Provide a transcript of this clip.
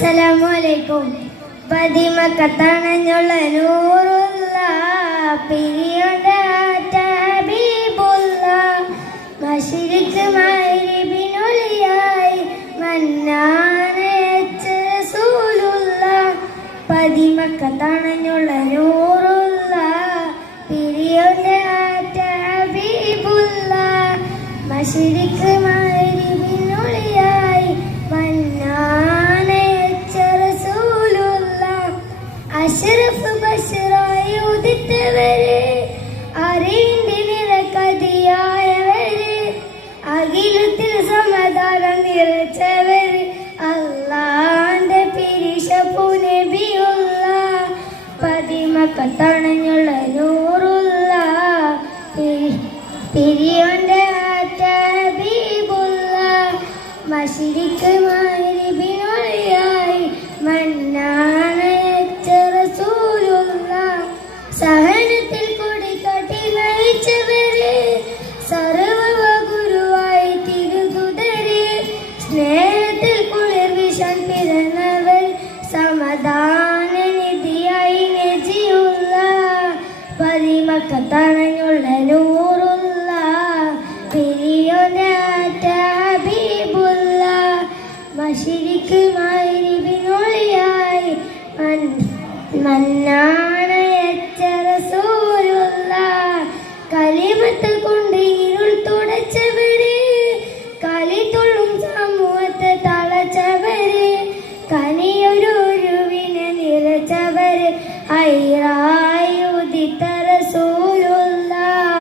അസ്സലാമലൈക്കും. പതിമക്കത്തണഞ്ഞുള്ള നൂറുള്ള പിരിയുടെ ഹബീബുള്ള മശരിക്ക് മഗ്രിബിനൊളിയായി മന്നാനയച്ച റസൂലുള്ള പതിമക്കത്തണഞ്ഞുള്ള നൂറുള്ള പിരിയുടെ ഹബീബുള്ള മശരിക്ക് മഗ്രിബിനൊളിയായി അഷ്റഫ് ബശറായി ഉദിത്തവര് അറിവിന്റെ നിറക്കതിയായവര് അഖിലത്തിൽ സമാധാനം നിറച്ചവര് അല്ലാന്റെ പിരിശപ്പു നബിയുള്ള പതിമക്കത്തണഞ്ഞുള്ള നൂറുള്ള പിരിയോന്റെ ഹബീബുള്ള മശരിക്ക് മഗ്രിബിനൊളിയായി മന്നാനയച്ച റസൂലുള്ള സഹനത്തിൽ കൊടികാട്ടി നയിച്ചവര് സർവ്വ ഗുരുവായി തിരുതുതര് സ്നേഹത്തിൽ കുളിർ വിഷൻ പിറന്നവർ സമാധാന നിധിയായി നജിയുള്ള പതിമക്കത്തണഞ്ഞുള്ള നൂറുള്ള പിരിയോന്റെ ഹബീബുള്ള മശരിക്ക്